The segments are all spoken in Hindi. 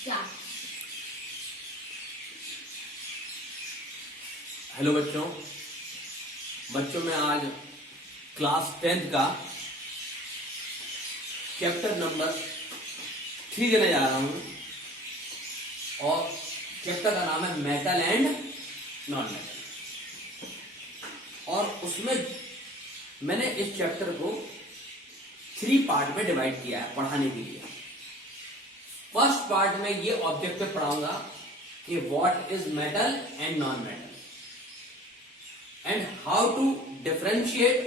हेलो बच्चों, मैं आज क्लास 10th का चैप्टर नंबर 3 देने जा रहा हूं और चैप्टर का नाम है मेटल एंड नॉन मेटल। और उसमें मैंने इस चैप्टर को 3 पार्ट में डिवाइड किया है पढ़ाने के लिए। फर्स्ट पार्ट में ये ऑब्जेक्टिव पढ़ाऊंगा कि what is metal and non metal and how to differentiate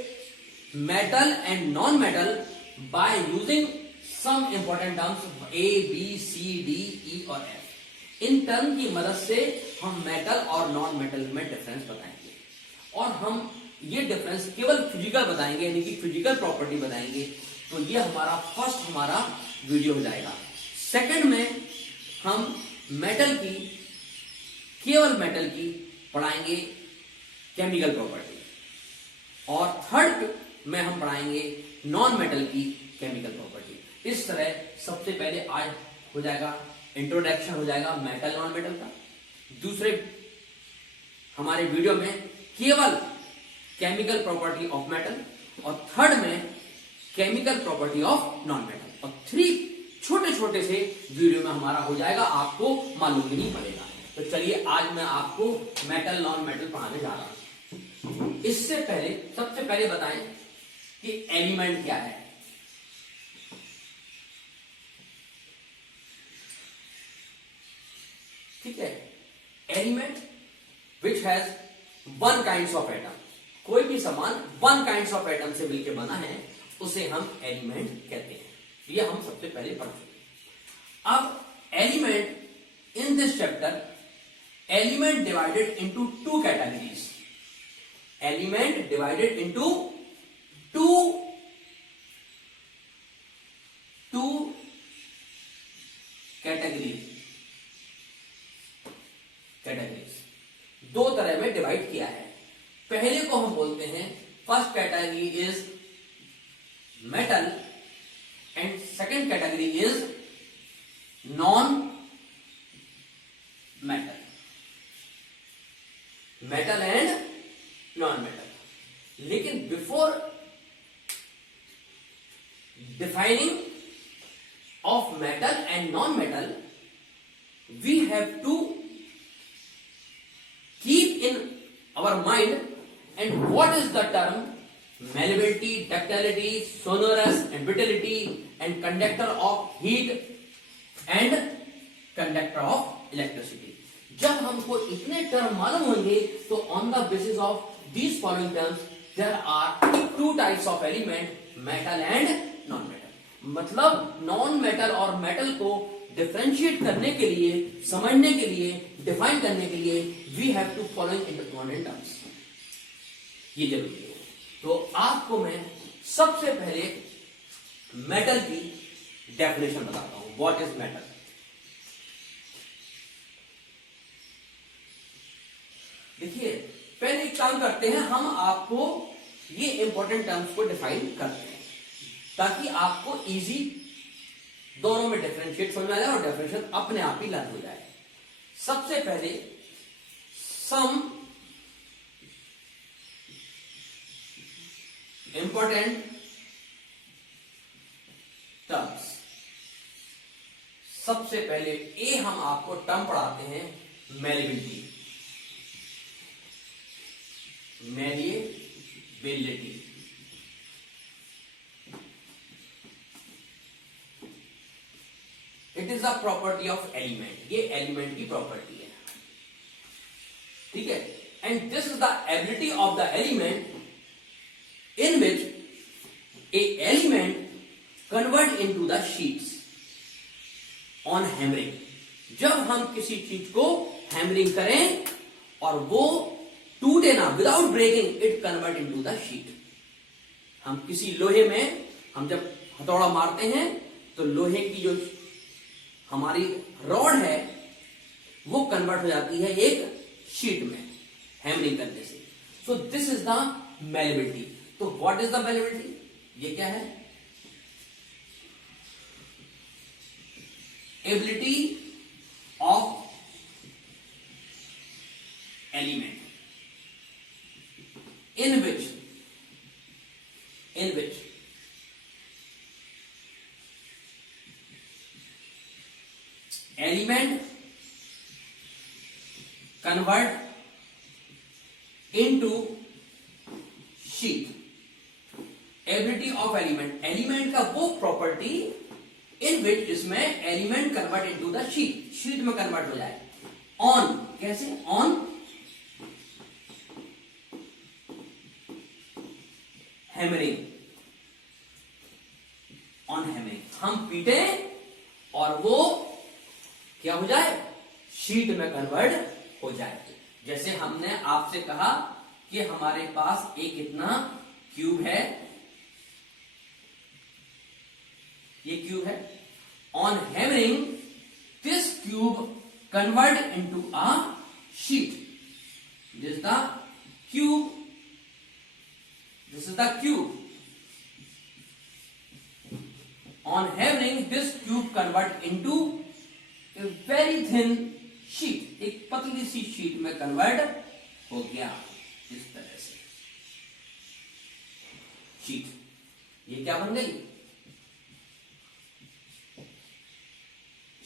metal and non-metal by using some important terms A, B, C, D, E और F। इन टर्म की मदद से हम मेटल और नॉन मेटल में डिफरेंस बताएंगे और हम ये डिफरेंस केवल फिजिकल बताएंगे, यानी कि फिजिकल प्रॉपर्टी बताएंगे। तो ये हमारा वीडियो हो जाएगा। सेकंड में हम केवल मेटल की पढ़ाएंगे केमिकल प्रॉपर्टी, और थर्ड में हम पढ़ाएंगे नॉन मेटल की केमिकल प्रॉपर्टी। इस तरह सबसे पहले आज हो जाएगा इंट्रोडक्शन हो जाएगा मेटल नॉन मेटल का। दूसरे हमारे वीडियो में केवल केमिकल प्रॉपर्टी ऑफ मेटल, और थर्ड में chemical property of non metal. और 3 छोटे छोटे से वीडियो में हमारा हो जाएगा, आपको मालूम ही नहीं पड़ेगा। तो चलिए आज मैं आपको मेटल नॉन मेटल पढ़ाने जा रहा हूं। इससे पहले सबसे पहले बताएं कि एलिमेंट क्या है। ठीक है, element which has 1 kind of atom. कोई भी सामान 1 काइंड ऑफ एटम से मिलकर बना है उसे हम एलिमेंट कहते हैं। ये हम सबसे पहले पढ़ चुके हैं। अब element in this chapter, element divided into 2 categories. Element divided into two categories। 2 तरह में डिवाइड किया है। पहले को हम बोलते हैं, first category is metal and second category is non metal. Metal and non metal. लेकिन before defining of metal and non metal, we have to keep in our mind and what is the term malleability, ductility, sonorous, and brittlity, and conductor of heat and conductor of electricity। जब हमको इतने टर्म मालूम होंगे तो on the basis of these following terms there are 2 types of element, metal and non metal। मतलब नॉन मेटल और मेटल को डिफरेंशिएट करने के लिए, समझने के लिए, डिफाइन करने के लिए we have to following important terms. ये जरूरी है। तो आपको मैं सबसे पहले मेटल की डेफिनेशन बताता हूं। What is metal? देखिए, पहले एक काम करते हैं, हम आपको ये इंपॉर्टेंट टर्म्स को डिफाइन करते हैं ताकि आपको इजी दोनों में डिफरेंशिएट समझ आ जाए और डेफिनेशन अपने आप ही लर्न हो जाए। सबसे पहले सम इंपॉर्टेंट टर्म्स। सबसे पहले ए हम आपको टर्म पढ़ाते हैं malleability. Malleability. It is a property of element. ये एलिमेंट की प्रॉपर्टी है। ठीक है, and this is the ability of the element in which a element convert into the sheets on hammering. जब हम किसी चीज को हैमरिंग करें और वो टूटे ना, without breaking, it convert into the sheet. हम किसी लोहे में हम जब हथौड़ा मारते हैं तो लोहे की जो हमारी रॉड है वो कन्वर्ट हो जाती है एक शीट में हैमरिंग करने से। So this is the malleability. तो व्हाट इज द मैलिबिलिटी? ये क्या है? Ability element convert into sheet. Ability of element, element का वो प्रॉपर्टी इन विच जिसमें element convert into the sheet, sheet में कन्वर्ट हो जाए। ऑन, कैसे? ऑन हैमरिंग, ऑन हैमरिंग, हम पीटे और वो क्या हो जाए? शीट में कन्वर्ट हो जाए। जैसे हमने आपसे कहा कि हमारे पास एक इतना क्यूब है, ये क्यूब है, on hammering this cube convert into a sheet, this the cube, this is the cube. On hammering this cube convert into a very thin sheet, एक पतली सी शीट में कन्वर्ट हो गया इस तरह से शीट। ये क्या बन गई?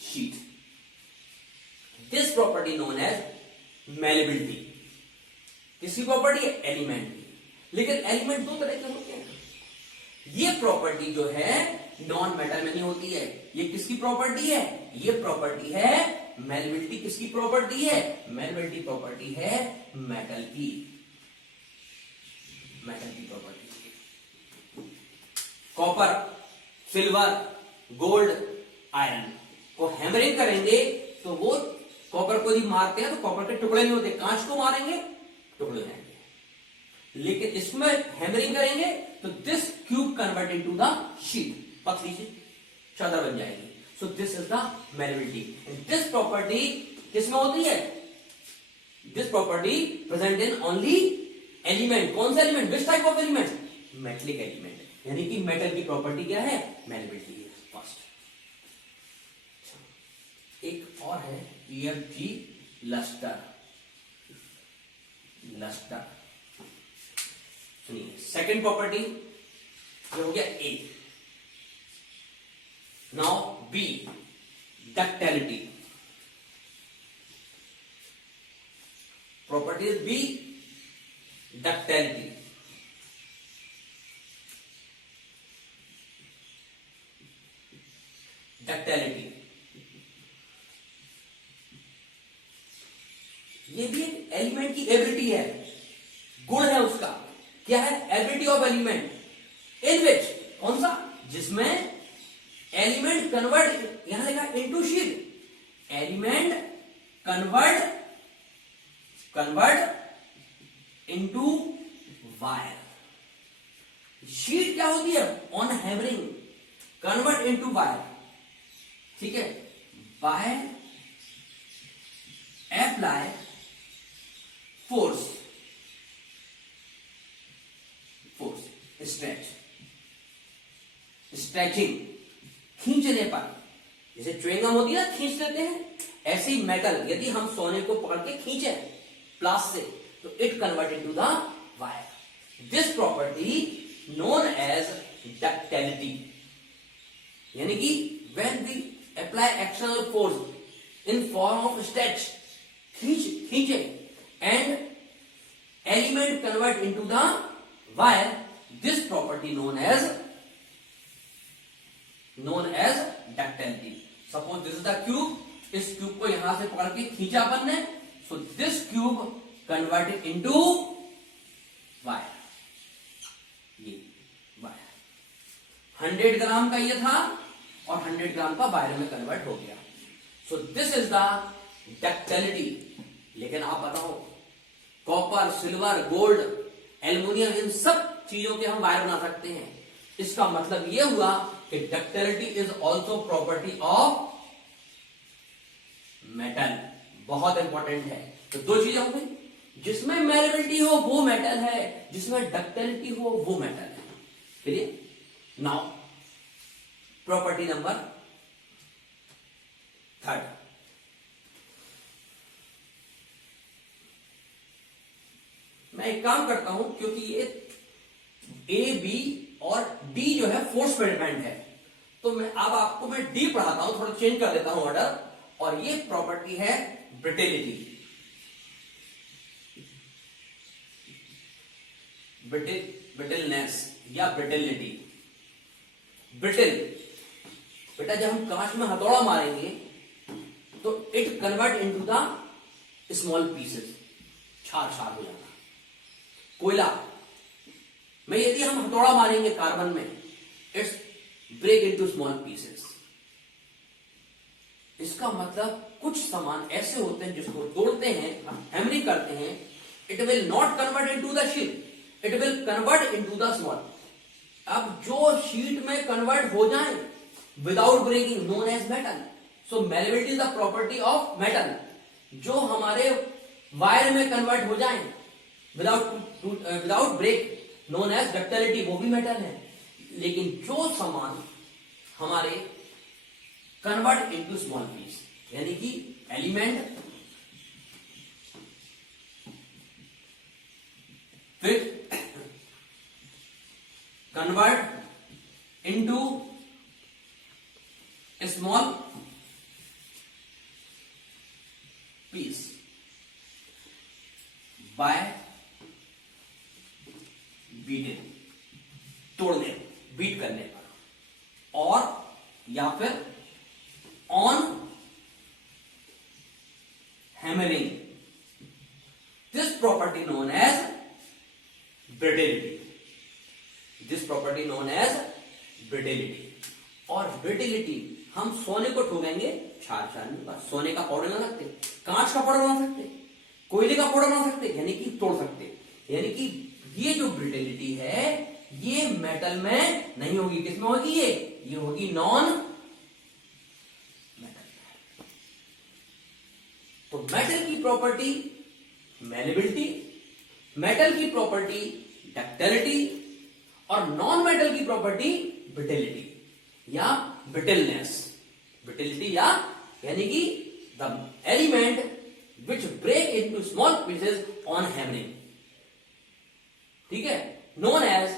Sheet. This property known as malleability. किसकी प्रॉपर्टी है? एलिमेंट। लेकिन एलिमेंट दो तरह के होते हैं। ये प्रॉपर्टी जो है नॉन मेटल में नहीं होती है। ये किसकी प्रॉपर्टी है? ये प्रॉपर्टी है मैलेबिलिटी। किसकी प्रॉपर्टी है? मैलेबिलिटी प्रॉपर्टी है मेटल की, मेटल की property. Copper, silver, gold, iron को हैमरिंग करेंगे तो वो कॉपर को यदि मारते हैं तो कॉपर के टुकड़े नहीं होते, कांच को मारेंगे टुकड़े हैं। लेकिन इसमें हैमरिंग करेंगे तो this cube convert into the sheet, पतली सी चादर बन जाएगी। सो this is the malleability. This property किसमें होती है? This property present in only element. कौन सा element? Which type of element? Metallic element. यानी कि मेटल की प्रॉपर्टी क्या है? मैलेबिलिटी है फर्स्ट। एक और है EFG लस्टर, लस्टर। सुनिए, सेकेंड प्रॉपर्टी जो हो गया A. Now B, ductility. Property B, ductility. Ductility ये भी एक एलिमेंट की एबिलिटी है, गुण है उसका। क्या है? एबिलिटी ऑफ एलिमेंट इन विच, कौन सा? जिसमें एलिमेंट कन्वर्ट, यहां लिखा into sheet, element convert into wire. Sheet क्या होती है? On hammering convert into wire. ठीक है, bye apply force, stretch, stretching, खींचने पर, जैसे च्युइंगम होती है ना, खींच लेते हैं, ऐसे ही मेटल यदि हम सोने को पकड़ के खींचे प्लास से तो it convert into the wire. This property known as ductility. यानी कि when we apply external force in form of stretch, खींचे, and element convert into the wire, this property known as ductility. Suppose this is the cube, इस क्यूब को यहां से पकड़ के खींचा अपन ने, so this cube converted into wire, ये वायर 100 ग्राम का ये था और 100 ग्राम का वायर में कन्वर्ट हो गया। so this is the ductility। लेकिन आप बताओ, कॉपर, सिल्वर, गोल्ड, एल्युमिनियम, इन सब चीजों के हम वायर बना सकते हैं। इसका मतलब यह हुआ कि ductility is also property of metal. बहुत इंपॉर्टेंट है। तो दो चीजें हो गई, जिसमें मैलेबिलिटी हो वो मेटल है, जिसमें डक्टिलिटी हो वो मेटल है। Clear? Now property number third, मैं एक काम करता हूं, क्योंकि ये ए, बी और डी जो है फोर्स मेजरमेंट है, तो मैं अब आपको डी पढ़ाता हूं, थोड़ा चेंज कर देता हूं ऑर्डर, और ये प्रॉपर्टी है ब्रिटिलिटी। ब्रिटिलनेस या ब्रिटिलिटी। ब्रिटिल, बेटा जब हम कांच में हथौड़ा मारेंगे तो it convert into the small pieces, छार छार हो जाता। कोयला में यदि हम हथौड़ा मारेंगे कार्बन में, it's break into small pieces. इसका मतलब कुछ सामान ऐसे होते हैं जिसको तोड़ते हैं, हम हैमरिंग करते हैं, it will not convert into the sheet, it will convert into the small. अब जो शीट में कन्वर्ट हो जाए without breaking known as metal. So malleability is the property of metal. जो हमारे वायर में कन्वर्ट हो जाए without break known as ductility, वो भी मेटल है। लेकिन जो सामान हमारे कन्वर्ट इनटू स्मॉल पीस, यानी कि element which convert into small piece by beating, तोड़ने, बीट करने पर, और या फिर on hammering, this property known as brittility. This property known as brittility. और ब्रिटिलिटी हम सोने को ठोकेंगे छार छार में, बस सोने का पाउडर बना सकते, कांच का पाउडर बना सकते, कोयले का पाउडर बना सकते, यानी कि तोड़ सकते। यानी कि ये जो ब्रिटिलिटी है ये मेटल में नहीं होगी। किसमें होगी? ये होगी नॉन मेटल। तो मेटल की प्रॉपर्टी मेलेबिलिटी, मेटल की प्रॉपर्टी डक्टिलिटी, और नॉन मेटल की प्रॉपर्टी ब्रिटिलिटी या ब्रिटिलनेस। ब्रिटिलिटी या यानी कि the element which break into small pieces on hammering, ठीक है, known as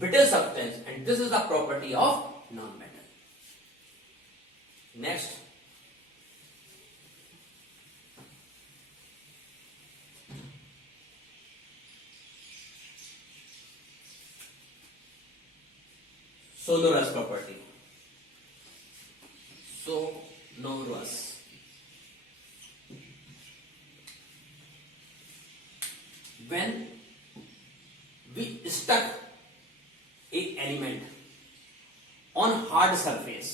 brittle substance, and this is the property of non-metal. Next, sonorous property. Sonorous. When we stuck a element on hard surface,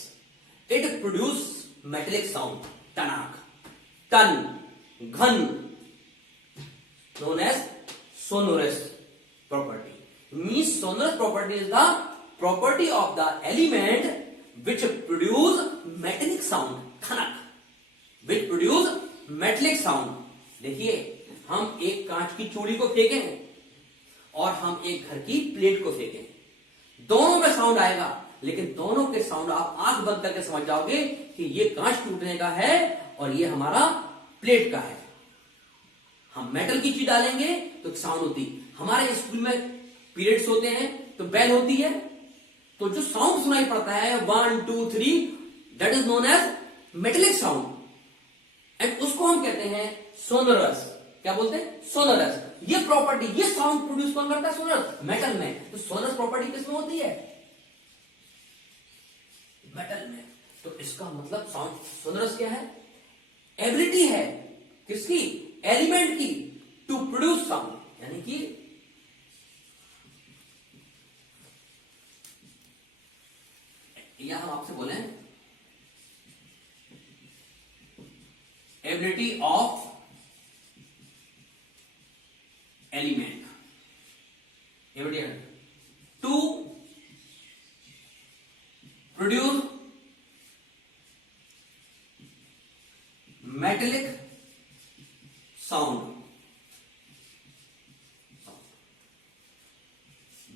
it produce metallic sound, tanak, tan, ghan, known as sonorous property. Means sonorous property is the property of the element which produce metallic sound, tanak, which produce metallic sound. देखिए, हम एक कांच की चूड़ी को फेंकें और हम एक घर की प्लेट को फेंकें, दोनों में साउंड आएगा, लेकिन दोनों के साउंड आप आंख बंद करके समझ जाओगे कि ये कांच टूटने का है और ये हमारा प्लेट का है। हम मेटल की चीज डालेंगे तो साउंड होती। हमारे स्कूल में पीरियड्स होते हैं तो बेल होती है, तो जो साउंड सुनाई पड़ता है 1 2 3, that is known as metallic sound, and उसको हम कहते हैं सोनरस। क्या बोलते हैं? सोनरस। ये प्रॉपर्टी, ये साउंड प्रोड्यूस कौन करता है? सोनरस, मेटल में। तो सोनरस प्रॉपर्टी किसमें होती है? मेटल में। तो इसका मतलब साउंड सोनरस क्या है? एबिलिटी है किसकी? एलिमेंट की, टू प्रोड्यूस साउंड। यानी कि या हम आपसे बोले ability of element, to produce metallic sound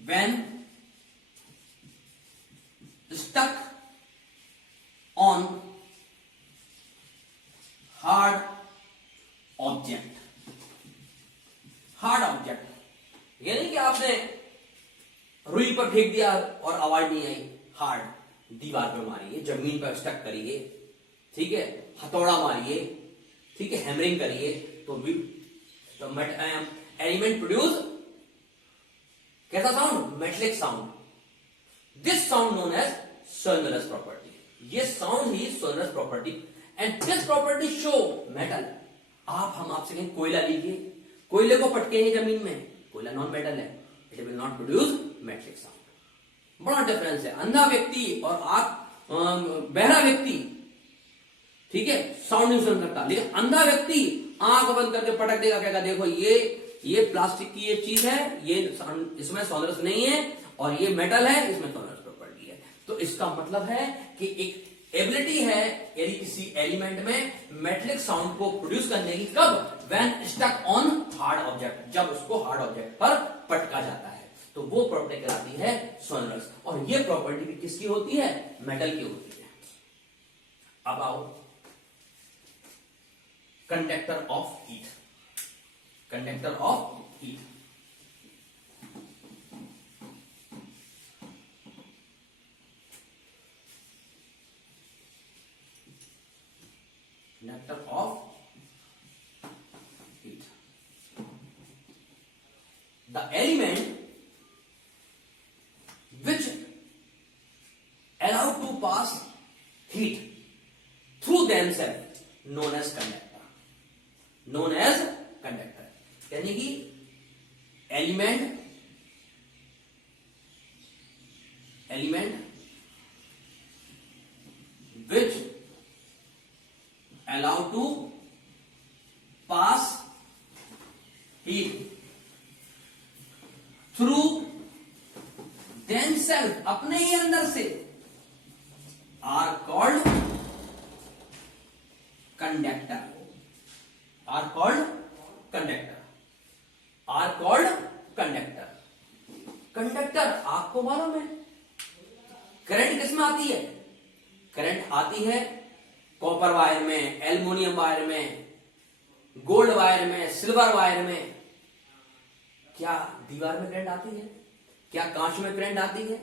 when stuck on hard object। Hard object यानी कि आपने रुई पर फेंक दिया और आवाज नहीं आई, हार्ड दीवार पर मारिए, जमीन पर स्टक करिए, ठीक है, हथौड़ा मारिए, ठीक है, हैमरिंग करिए, तो एलिमेंट प्रोड्यूस कैसा sound? Metallic sound. This sound known as sonorous property. ये साउंड ही sonorous property and this property show metal. हम आपसे कहें कोयला लीजिए, कोयले को पटकेंगे जमीन में, कोयला नॉन मेटल है, it will not produce metallic sound. बड़ा डिफरेंस है। अंधा व्यक्ति और बहरा व्यक्ति, ठीक है, साउंड नहीं सुन सकता, लेकिन अंधा व्यक्ति आंख बंद करके पटक देगा, कहेगा देखो ये प्लास्टिक की ये चीज है, ये इसमें सोनरस नहीं है, और ये मेटल है, इसमें सोनरस प्रॉपर्टी है। तो इसका मतलब है कि एक एबिलिटी है यदि किसी एलिमेंट में मेटलिक साउंड को प्रोड्यूस करने की, कब? When stuck on hard object, जब उसको हार्ड ऑब्जेक्ट पर पटका जाता है, तो वो प्रॉपर्टी कहलाती है सोनरस। और ये प्रॉपर्टी भी किसकी होती है? मेटल की होती है। अब आओ conductor of heat. Conductor of heat, conductor of heat, the element which allowed to pass heat through themselves known as conductor, known as conductor। यानी कि element which allow to pass heat through themselves, अपने ही अंदर से, are called conductor, are called conductor, are called conductor। Conductor आपको मालूम है करंट किसमें आती है? करंट आती है कॉपर वायर में, एल्युमिनियम वायर में, गोल्ड वायर में, सिल्वर वायर में। क्या दीवार में करंट आती है? क्या कांच में करंट आती है?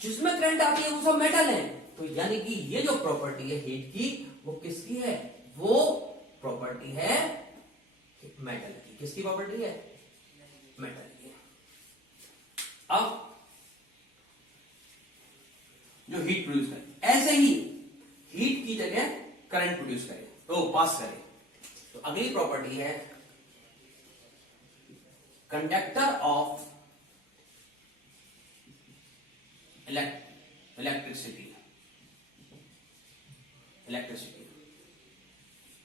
जिसमें करंट आती है वो सब मेटल है। तो यानी कि ये जो प्रॉपर्टी है हीट की, वो किसकी है? वो प्रॉपर्टी है मेटल की। किसकी प्रॉपर्टी है? मेटल की। अब जो हीट प्रोड्यूस करे, ऐसे ही हीट की जगह करंट प्रोड्यूस करे, तो पास करे, तो अगली प्रॉपर्टी है कंडक्टर ऑफ इलेक्ट्रिसिटी।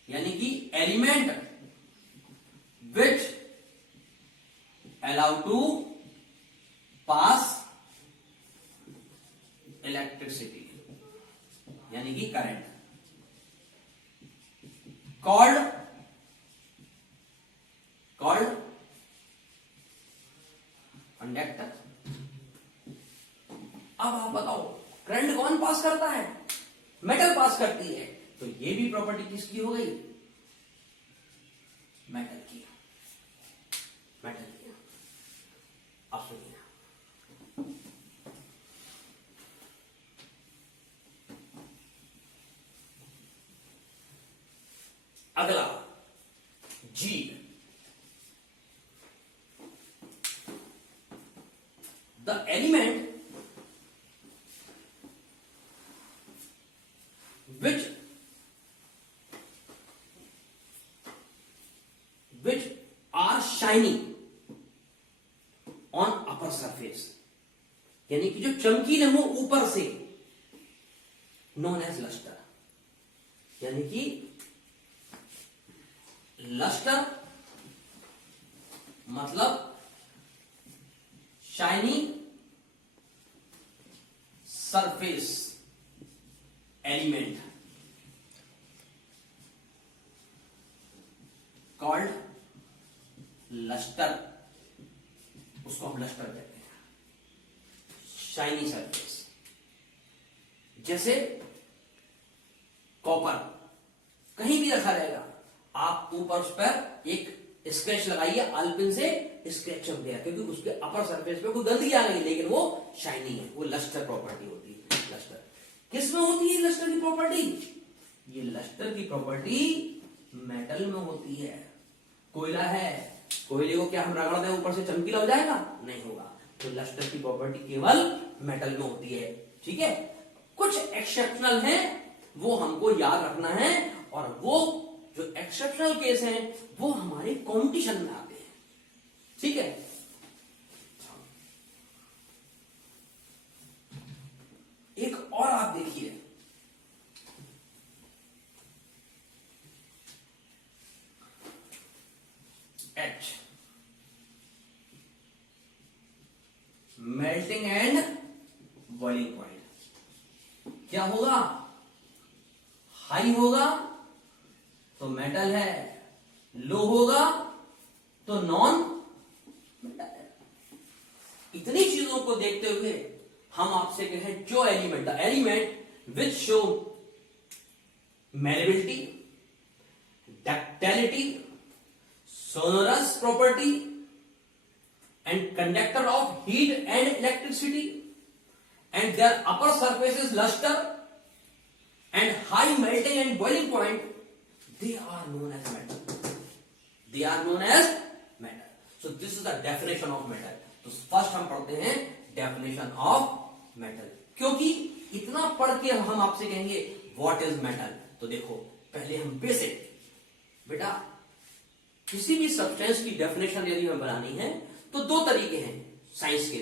यानी कि element which allow to pass electricity, यानी कि करंट, कॉल्ड कंडक्टर। अब आप बताओ करंट कौन पास करता है? मेटल पास करती है। तो ये भी प्रॉपर्टी किसकी हो गई? मेटल की। आप सुनिए, अगला G, the element which are shiny on upper surface, यानी कि जो चमकीले हो ऊपर से, known as luster। यानी कि लस्टर मतलब shiny surface element, called lustre. उसको हम लस्टर कहते हैं, शाइनी सरफेस। जैसे कॉपर कहीं भी रखा रहेगा, आप ऊपर उस पर एक स्क्रैच लगाइए, अल्पिन से स्क्रैच चमक गया, क्योंकि उसके अपर सरफेस पे कोई गंदगी आ गई, लेकिन वो शाइनी है, वो लस्टर प्रॉपर्टी होती है। लस्टर किसमें होती है? लस्टर की प्रॉपर्टी ये लस्टर की प्रॉपर्टी मेटल में होती है। कोयला है, कोयले को क्या हम रगड़ दें ऊपर से चमकीला हो जाएगा? नहीं होगा। तो लस्टर की प्रॉपर्टी केवल मेटल में होती है। ठीक है, कुछ एक्सेप्शनल हैं वो हमको याद रखना है, और वो जो एक्सेप्शनल केस हैं वो हमारे कॉम्पिटिशन में आते हैं। ठीक है, एक और आप देखिए, H melting and boiling point क्या होगा? हाई होगा तो मेटल है, लो होगा तो नॉन मेटल है। इतनी चीजों को देखते हुए हम आपसे कहें जो element, the element which show malleability, ductility, sonorous property and conductor of heat and electricity, and their upper surface is luster and high melting and boiling point, they are known as metal. They are known as metal. So this is the definition of metal. तो फर्स्ट हम पढ़ते हैं डेफिनेशन ऑफ मेटल, क्योंकि इतना पढ़ के हम आपसे कहेंगे व्हाट इज मेटल। तो देखो, पहले हम बेसिक, बेटा किसी भी सब्सटेंस की डेफिनेशन यदि हमें बनानी है तो दो तरीके हैं साइंस के।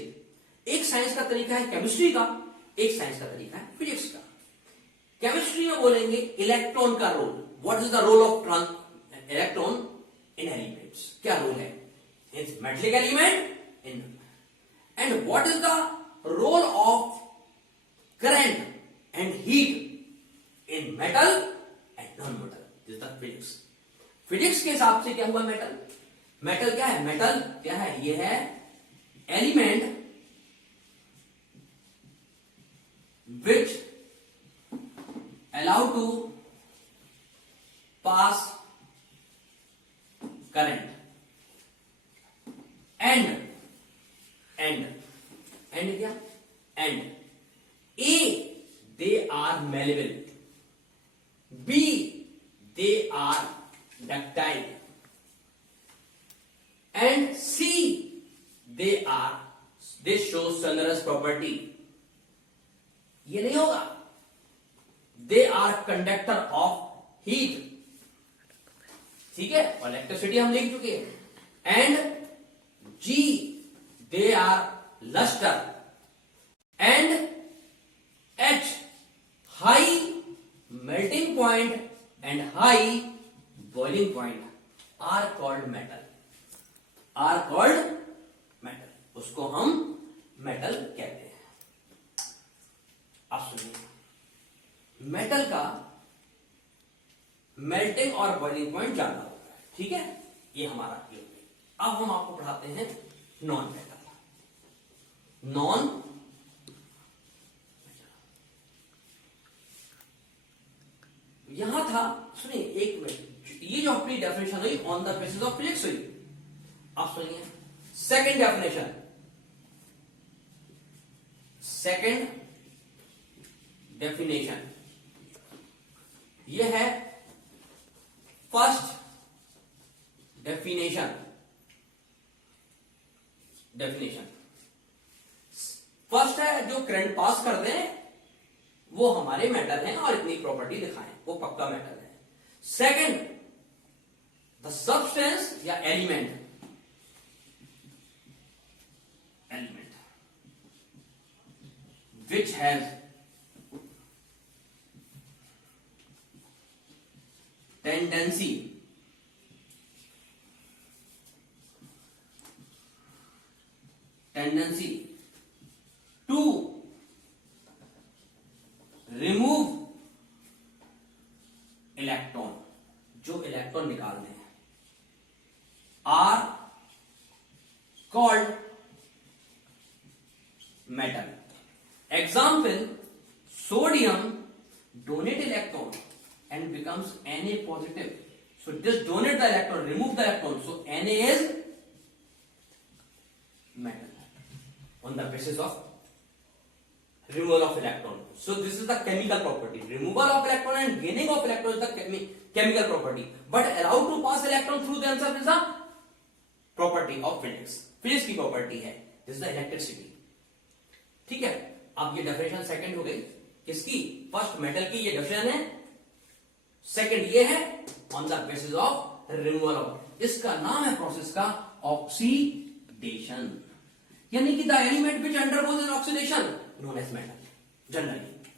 एक साइंस का तरीका है केमिस्ट्री का, एक साइंस का तरीका है फिजिक्स का। केमिस्ट्री में बोलेंगे इलेक्ट्रॉन का role, what is the role of electron in elements, क्या रोल है in metallic element in, and what is the role of current and heat in metal and non metal, this is the physics. Physics के हिसाब से क्या हुआ मेटल? मेटल क्या है? मेटल क्या है? ये है element which allow to pass current and क्या? And A they are malleable, B they are ductile, and C they show sonorous property. ये नहीं होगा, they are conductor of heat, ठीक है, और इलेक्ट्रिसिटी हम लिख चुके हैं, and G they are luster, and H high melting point and high boiling point are called metal, are called metal, उसको हम मेटल कहते हैं। आप सुनिए, मेटल का मेल्टिंग और बॉइलिंग पॉइंट जानना होता है, ठीक है, ये हमारा ये। अब हम आपको पढ़ाते हैं नॉन मेटल। नॉन यहां था, सुनिए एक मिनट, ये जो अपनी डेफिनेशन हुई on the basis of physics हुई। आप सुनिए सेकंड डेफिनेशन, सेकंड डेफिनेशन ये है फर्स्ट डेफिनेशन। फर्स्ट है जो करंट पास कर दें वो हमारे मेटल हैं और इतनी प्रॉपर्टी दिखाएं, वो पक्का मेटल है। सेकंड, द सब्सटेंस या element which has tendency to remove electron, जो इलेक्ट्रॉन निकाल दें, are called metal. Example, sodium donate electron and becomes Na positive, so this donate the electron, remove the electron, so Na is metal on the basis of removal of electron. So this is the chemical property. Removal of electron and gaining of electron is the chemical property. But allowed to pass electron through themselves is the property of physics. Physics की प्रॉपर्टी है. This is the electricity. ठीक है. अब ये डेफिनेशन सेकंड हो गई. किसकी? फर्स्ट मेटल की ये डेफिनेशन है. सेकंड ये है on the basis of removal of. इसका नाम है प्रोसेस का ऑक्सीडेशन. यानी कि the element which undergoes an oxidation known as metal generally.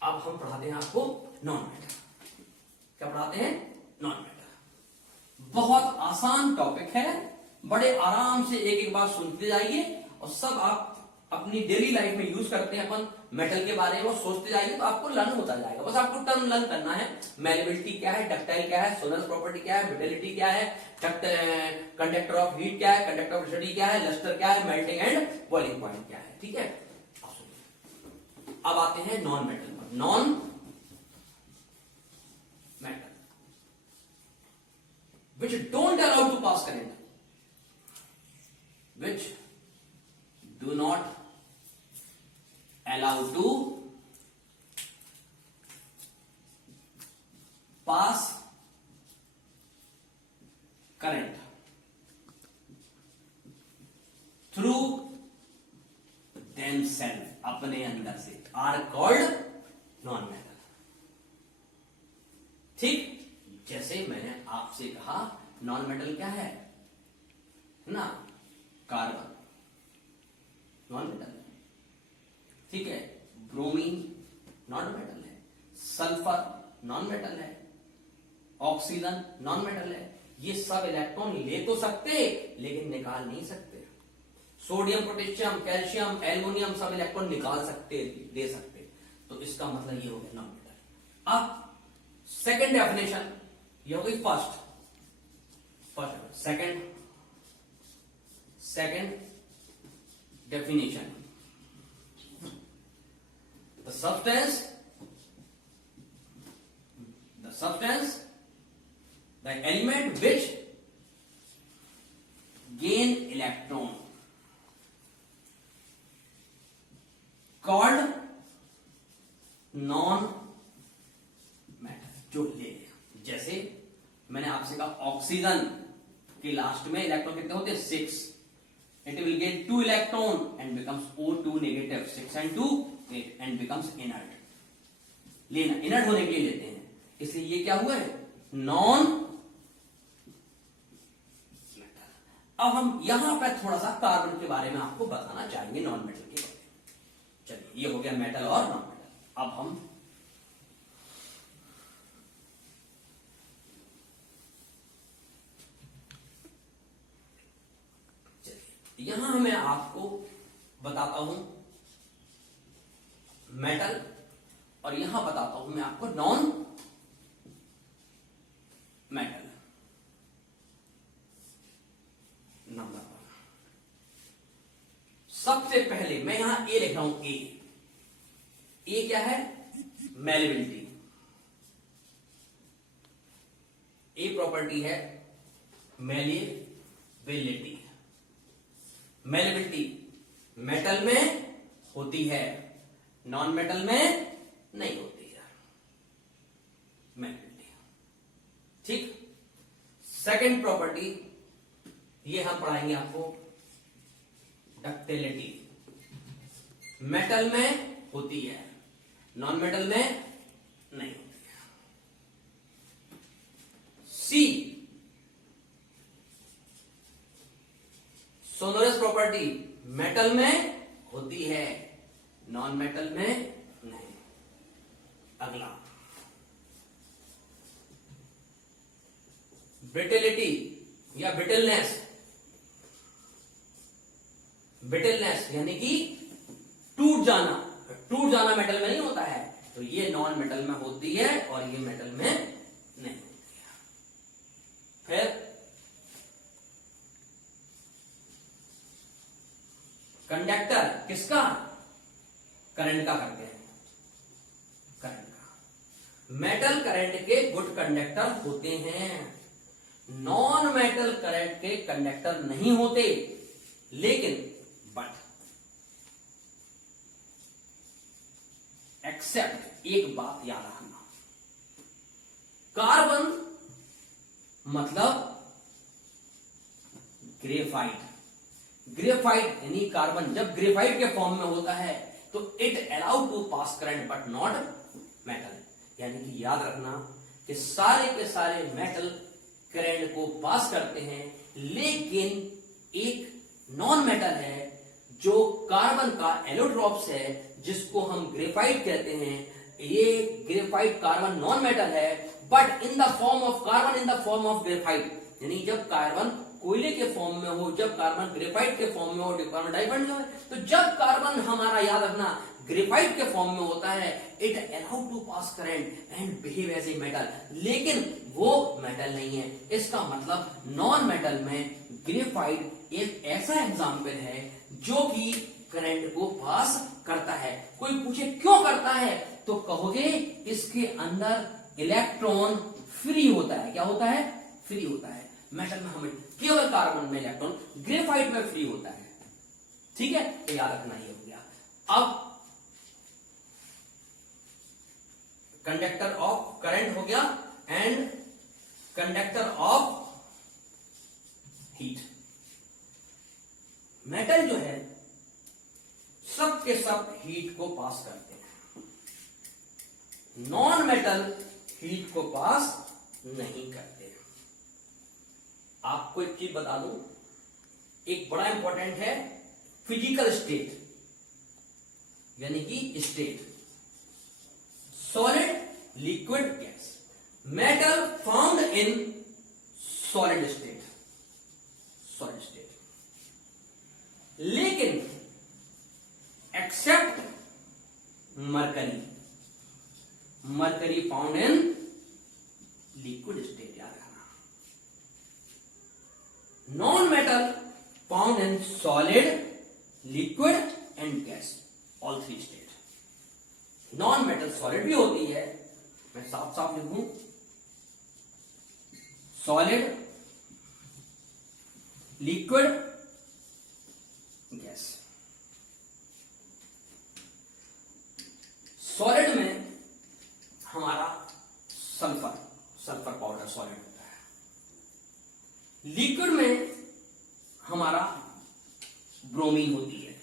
अब हम पढ़ाते हैं आपको नॉन मेटल. क्या पढ़ाते हैं? Non metal. बहुत आसान टॉपिक है. बड़े आराम से एक एक बार सुनते जाइए और सब आप अपनी डेली लाइफ में यूज करते हैं अपन मेटल के बारे में, सोचते जाइए तो आपको लर्न होता जाएगा. बस आपको टर्म लर्न करना है. मैलेबिलिटी क्या है, डक्टाइल क्या है, सोनस प्रॉपर्टी क्या है, ब्रिटलिटी क्या है, कंडक्टर ऑफ हीट क्या है, कंडक्टर ऑफ स्टडी क्या है, लस्टर क्या है, मेल्टिंग एंड बॉइलिंग पॉइंट क्या है. ठीक है. अब आते हैं नॉन मेटल पर. Non metal which don't allow to pass current, which do not allow to pass current through themselves, अपने अंदर से, are called non metal. ठीक. जैसे मैंने आपसे कहा नॉन मेटल क्या है ना, कार्बन नॉन मेटल है. ठीक है. ब्रोमीन नॉन मेटल है. सल्फर नॉन मेटल है. ऑक्सीजन नॉन मेटल है. ये सब इलेक्ट्रॉन ले तो सकते लेकिन निकाल नहीं सकते. सोडियम, पोटेशियम, कैल्शियम, एल्युमिनियम सब इलेक्ट्रॉन निकाल सकते, दे सकते. तो इसका मतलब ये हो गया नॉन मेटल. अब सेकेंड डेफिनेशन ये हो गई first. Second definition. The substance, the element which gain electron called non matter. जो ले, जैसे मैंने आपसे कहा ऑक्सीजन के लास्ट में इलेक्ट्रॉन कितने होते हैं? 6. It will gain 2 electron and becomes O2 negative. 6 and 2 8 and becomes inert. लेना इनर्ट होने के लिए लेते हैं, इसलिए ये क्या हुआ है? Non metal. अब हम यहां पर थोड़ा सा कार्बन के बारे में आपको बताना चाहेंगे, नॉन मेटल के बारे में. चलिए, ये हो गया मेटल और नॉन मेटल. अब हम यहां मैं आपको बताता हूं मेटल और यहां बताता हूं मैं आपको नॉन मेटल. नंबर 1, सबसे पहले मैं यहां ए लिख रहा हूं. ए क्या है? मैलेबिलिटी. ए प्रॉपर्टी है मैलेबिलिटी. मैलेबिलिटी मेटल में होती है, नॉन मेटल में नहीं होती है मैलेबिलिटी. ठीक. सेकंड प्रॉपर्टी ये हम पढ़ाएंगे आपको डक्टिलिटी. मेटल में होती है, नॉन मेटल में नहीं होती है. सी सोनोरस प्रॉपर्टी मेटल में होती है, नॉन मेटल में नहीं. अगला ब्रिटिलिटी या ब्रिटलनेस. ब्रिटलनेस यानी कि टूट जाना. टूट जाना मेटल में नहीं होता है, तो ये नॉन मेटल में होती है और ये मेटल में नहीं होती है. फिर कंडक्टर किसका? करंट का करते हैं, करंट का. मेटल करंट के गुड कंडक्टर होते हैं, नॉन मेटल करंट के कंडक्टर नहीं होते. लेकिन बट एक्सेप्ट एक बात याद रखना, कार्बन मतलब ग्रेफाइट। ग्रेफाइट यानी कार्बन जब ग्रेफाइट के फॉर्म में होता है तो it allow to pass current but not metal. यानी कि याद रखना कि सारे के सारे मेटल करंट को पास करते हैं, लेकिन एक नॉन मेटल है जो कार्बन का एलोट्रॉप्स है, जिसको हम ग्रेफाइट कहते हैं। ये ग्रेफाइट कार्बन नॉन मेटल है, but in the form of carbon in the form of graphite. यानी जब कार्बन कोयले के फॉर्म में हो, जब कार्बन ग्रेफाइट के फॉर्म में हो, कार्बन डाइऑक्साइड में हो, तो जब कार्बन हमारा याद रखना ग्रेफाइट के फॉर्म में होता है, it allow to pass current and behave as a metal, लेकिन वो मेटल नहीं है। इसका मतलब नॉन मेटल में ग्रेफाइट एक ऐसा एग्जाम्पल है जो कि करंट को पास करता है। कोई पूछे क्यों करता है, तो कहोगे इसके अंदर इलेक्ट्रॉन फ्री होता है। क्या होता है? फ्री होता है। मेटल में हमें केवल कार्बन में इलेक्ट्रॉन, ग्रेफाइट में फ्री होता है। ठीक है, तो याद रखना ये हो गया। अब कंडक्टर ऑफ करंट हो गया and conductor of heat. Metal जो है सब के सब हीट को पास करते हैं, नॉन मेटल हीट को पास नहीं करते। आपको एक चीज बता दूं, एक बड़ा इंपॉर्टेंट है फिजिकल स्टेट, यानी कि state, solid, liquid, gas. Metal found in solid state, solid state, लेकिन except mercury, mercury found in liquid state. याद रखना, non metal found in solid, liquid and gas, all three state. Non metal solid भी होती है, मैं साफ साफ लिखूं, सॉलिड, लिक्विड, गैस। सॉलिड में हमारा सल्फर, सल्फर पाउडर सॉलिड होता है। लिक्विड में हमारा ब्रोमीन होती है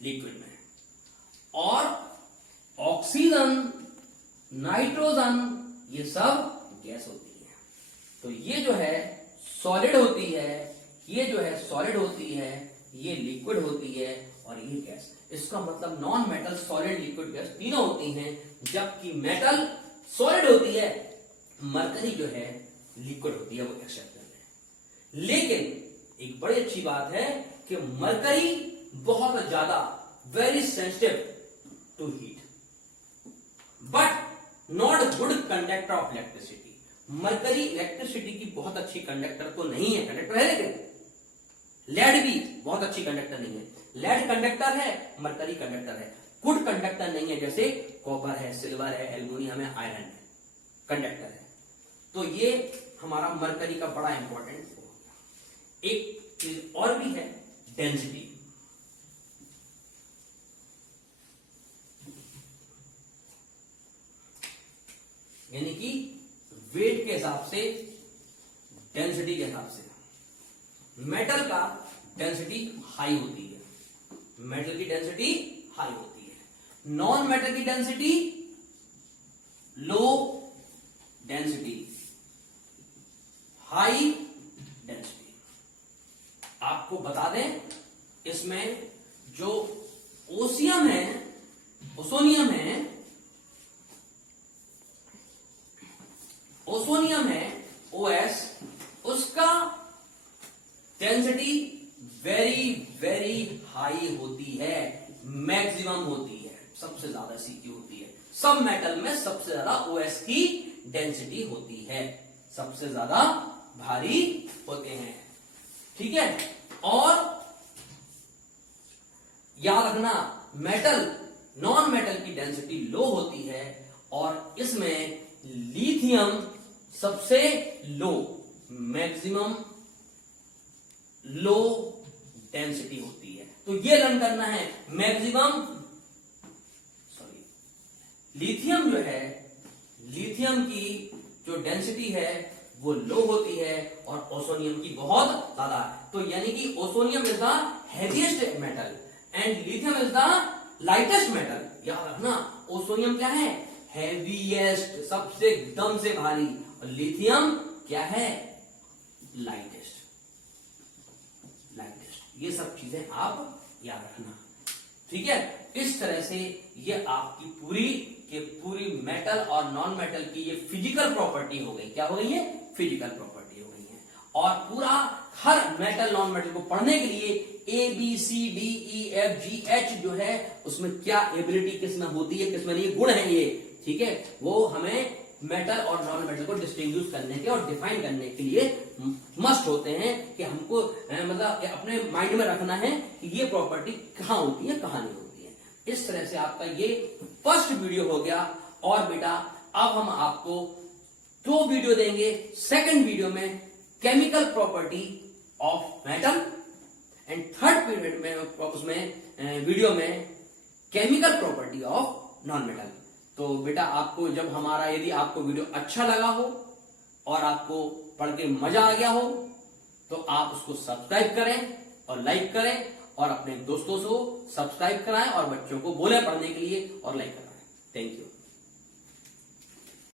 लिक्विड में, और ऑक्सीजन, नाइट्रोजन, ये सब गैस होती है। तो ये जो है सॉलिड होती है, ये जो है सॉलिड होती है, ये लिक्विड होती है, और ये गैस। इसका मतलब non metal solid, liquid, gas तीनों होती हैं, जबकि मेटल सॉलिड होती है, मरकरी जो है लिक्विड होती है, वो एक्सेप्ट करते हैं। लेकिन एक बड़ी अच्छी बात है कि मरकरी बहुत ज्यादा very sensitive to heat, but not good conductor of electricity. Mercury electricity की बहुत अच्छी कंडक्टर तो नहीं है, कंडक्टर है लेकिन लेड भी बहुत अच्छी कंडक्टर नहीं है। लेड कंडक्टर है, मरकरी कंडक्टर है, गुड कंडक्टर नहीं है। जैसे कॉपर है, सिल्वर है, एल्यूमिनियम है, आयरन है, कंडक्टर है। तो ये हमारा मरकरी का बड़ा इंपॉर्टेंट हो गया। एक चीज और भी है, डेंसिटी। यानी कि वेट के हिसाब से, डेंसिटी के हिसाब से मेटल का डेंसिटी हाई होती है, मेटल की डेंसिटी हाई होती है। नॉन मेटल की density low density, high density. आपको बता दें, इसमें जो ओसियम है, ओसोनियम है, ओसोनियम है, OS, उसका डेंसिटी वेरी वेरी हाई होती है, मैक्सिमम होती है, सबसे ज्यादा सीकी होती है। सब मेटल में सबसे ज्यादा OS की डेंसिटी होती है, सबसे ज्यादा भारी होते हैं। ठीक है, और याद रखना मेटल, नॉन मेटल की डेंसिटी लो होती है, और इसमें लिथियम सबसे लो, मैक्सिमम लो डेंसिटी होती है। तो ये लर्न करना है, मैक्सिमम लिथियम जो है, लिथियम की जो डेंसिटी है वो लो होती है और ओसोनियम की बहुत ज्यादा है। तो यानी कि osmium is the heaviest metal and lithium is the lightest metal. याद रखना, ओसोनियम क्या है, हेवीएस्ट, सबसे एकदम से भारी, और लिथियम क्या है, लाइटेस्ट। ये सब चीजें आप याद रखना, ठीक है। इस तरह से ये आपकी पूरी मेटल और नॉन मेटल की ये फिजिकल प्रॉपर्टी हो गई। क्या हो गई है, फिजिकल प्रॉपर्टी हो गई है। और पूरा हर मेटल नॉन मेटल को पढ़ने के लिए ABCDEFGH जो है उसमें क्या एबिलिटी किसमें होती है, किसमें नहीं, गुण है ये, ठीक है, वो हमें मेटल और नॉन मेटल को डिस्टिंग्विश करने के और डिफाइन करने के लिए मस्ट होते हैं कि हमको मतलब अपने माइंड में रखना है कि ये प्रॉपर्टी कहां होती है, कहां नहीं होती है। इस तरह से आपका ये फर्स्ट वीडियो हो गया। और बेटा अब हम आपको 2 वीडियो देंगे। सेकंड वीडियो में chemical property of metal and third period में उसमें वीडियो में chemical property of non metal. तो बेटा आपको जब हमारा, यदि आपको वीडियो अच्छा लगा हो और आपको पढ़ के मजा आ गया हो तो आप उसको सब्सक्राइब करें और लाइक करें और अपने दोस्तों को सब्सक्राइब कराएं और बच्चों को बोले पढ़ने के लिए और लाइक कराएं। Thank you.